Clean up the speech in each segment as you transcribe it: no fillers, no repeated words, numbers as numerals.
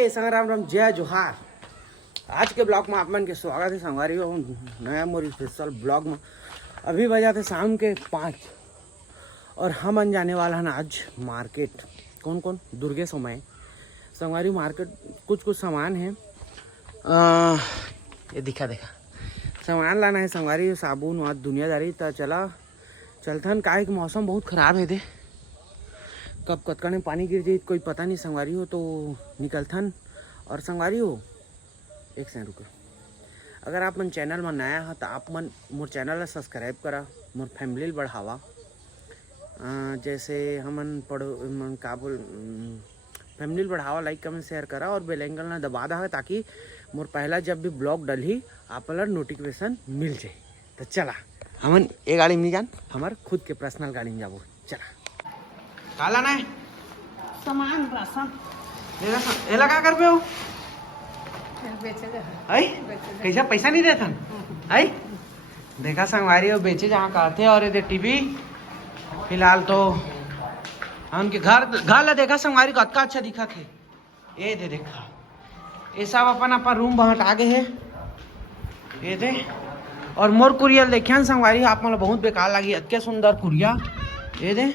राम राम जय जोहार। आज के ब्लॉग में आप मन के स्वागत है संगवारी हो नया मोर स्पेशल ब्लॉग में। अभी बजा थे शाम के 5 और हम जाने वाला है आज मार्केट। कौन कौन दुर्गे समय संगवारी मार्केट कुछ सामान है। ये दिखा सामान लाना है संगवारी, साबुन और दुनियादारी। तो चलथन का मौसम बहुत ख़राब है दे, कब कतका में पानी गिर जाए कोई पता नहीं संगवारी हो। तो निकलथन और संगवारी हो एक सेकंड रुको। अगर आप मन चैनल में नया है तो आप मन मोर चैनल ला सब्सक्राइब करा, मोर फैमिली बढ़ावा। जैसे हमन पढ़ो मन का बोल फैमिली बढ़ावा, लाइक कमेंट शेयर करा और बेल आइकन ला दबा दा ताकि मोर पहला जब भी ब्लॉग डली आप ला नोटिफिकेशन मिल जाए। तो चला हमन ये गाड़ी में नहीं जान, हमार खुद के पर्सनल गाड़ी में जाबो। चला का लाना है सामान राशन एला का कर पे हो बेचे आई कैसा पैसा नहीं देथन आई। देखा संगवारी हो बेचे जहाँ करते और ये टीवी फिलहाल तो उनके घर ला देखा संगवारी को अतना अच्छा दिखा थे। ये दे देखा ये सब अपन रूम बहुत आगे है ये दे। और मोर कुरिया देखिए संगवारी आप मतलब बहुत बेकार लगी, अत्य सुंदर कुरिया ये दे।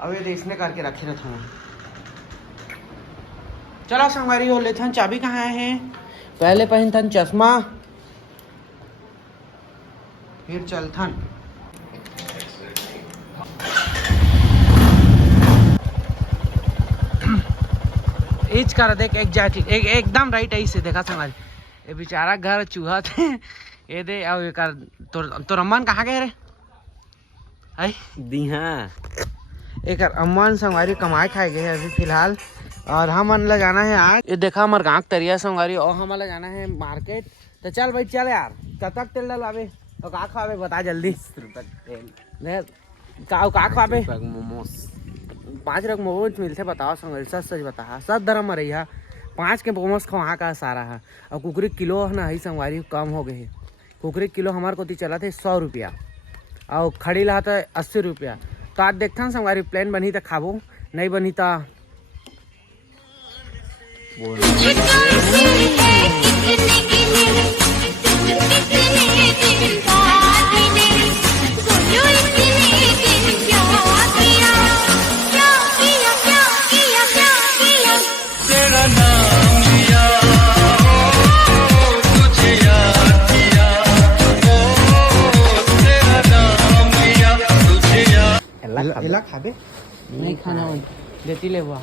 अब ये इसने करके रखे रहता हूँ। चलो संगवारी हो लेथन चाबी कहाँ है, पहले पहनथन चश्मा फिर चलथन। इच कर देख एकदम राइट ऐसे देखा संगवारी। ये बेचारा घर चूहा थे ये दे। अब ये कर तो रमन कहाँ गए रे आई दीहा एक अम्मान संगवारी कमाए खाए गए अभी फिलहाल। और हम ला जाना है आज, ये देखा हमार गाँव तरिया संगवारी और हम ला जाना है मार्केट। तो चल भाई चल यार, कब तक तेल डलवाबे और का खावे बता जल्दी। का खावे मोमोस 5 रक मोमोज मिलते बताओ संगवारी, सच सच बता। सब धर्म में रही है 5 के मोमोज खा का सारा है। और कुकरी किलो है ना ही संगवारी कम हो गए है। कुकरी किलो हमारे को चला थे 100 रुपया और खड़ी ला था 80 रुपया। तो आज देखता संगवारी प्लान बनी तो खाबो, नहीं बनी तो खाबे नहीं खाना देती ले वो।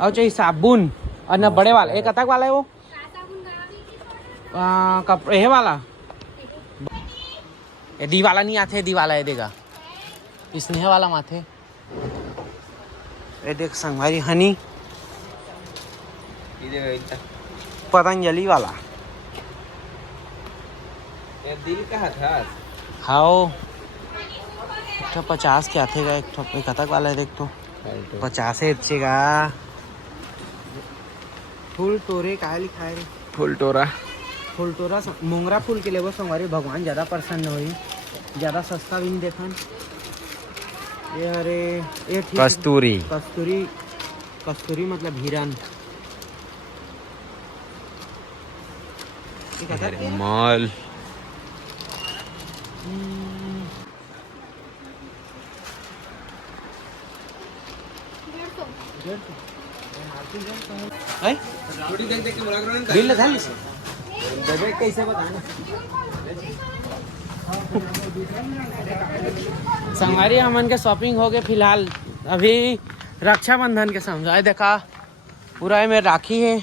और चाहिए साबुन और न बड़े वाला एक अतक वाला है वो कपड़े है वाला। ये दी वाला नहीं आते, दी वाला है देगा स्नेह वाला माथे। ये देख संगवारी हनी पतंजलि वाला दिल का था खाओ। 50 के आते का एक अतक वाला है देख तो 50 अच्छे का। फूल तोरे का लिखा है फुल टोरा मोंगरा फूल के लिए वो संगवारी भगवान ज़्यादा प्रसन्न हो, ज़्यादा सस्ता भी नहीं देखन। ये अरे ये ठीक कस्तूरी कस्तूरी मतलब हिरन मॉल। बिल कैसे बताना संगवारी हमन के शॉपिंग हो गए फिलहाल। अभी रक्षाबंधन के समझाए देखा पूरा है मेरे राखी है।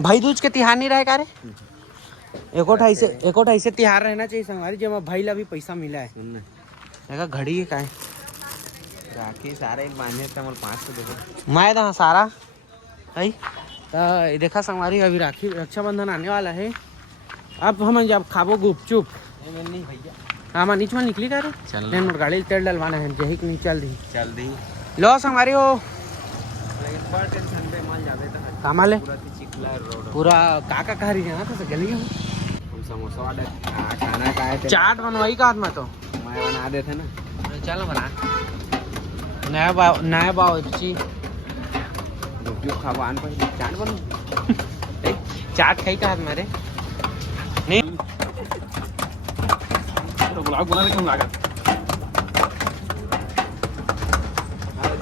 भाई दूज के तिहार नहीं रहे का रे, एको ढाई से तिहार रहना चाहिए संगवारी जब भाई ला भी पैसा मिला है। देखा घड़ी है का राखी सारे बांधे थे 500 देखो मैं तो सारा है। तो देखा संगवारी अभी राखी रक्षाबंधन आने वाला है। अब हम जब खाबो गुपचुप हाँ नीच में निकली का रे गाड़ी तेल डलवाना है यही नहीं चल दी लो संगवारी हो कामाले पूरा काका कह रही जाना था गली में समोसा खाना का चाट बनवाई का मैं तो बना देते ना। चल बना नया बाव ची गुपचुप खावान पर चाट बनू। चाट खाई का हाथ मेरे नहीं ब्लॉग बनाने क्यों लगा?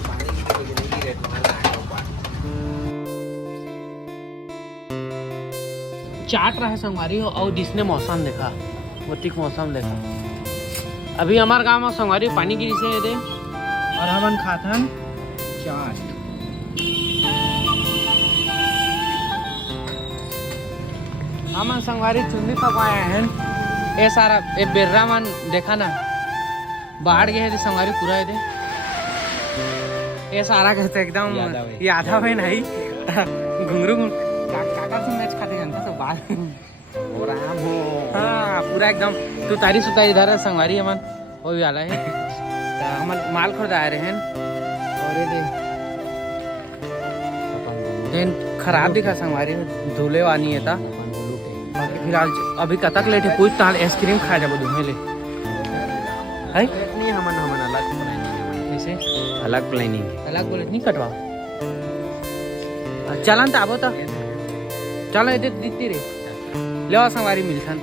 पानी की नहीं गिरे तुम्हारा ऊपर। चाट रहा है संगवारी हो और जिसने मौसम देखा वो तिक मौसम देखा। अभी हमारे गांव में संगवारी पानी गिरी से दे और हमन खाथन चाट। हमन संगवारी चुन्नी पकाए हैं। ये सारा ये बेर्रा मन देखा ना बाढ़ गए थे संगवारी पूरा दे। ये सारा कहते एकदम यादा में नहीं घुंगरू काका से मैच खाते जानता तो बाढ़ और आम हो। हाँ पूरा एकदम तू तारी सुतारी इधर है संगवारी हमन वो भी वाला है। तो हमन माल खुदाए रहे हैं और ये देन खराब दिखा संगवारी धुले वानी है ता। बाकी फिलहाल अभी कतक लेट है पूछ ताल आइसक्रीम खा जाबो दुहे ले है नहीं हमन अलग प्लानिंग कैसे अलग प्लानिंग। अलग बोले नहीं कटवा चलन तो आबो तो चलो ये दीदी रे ले संगवारी मिलथन।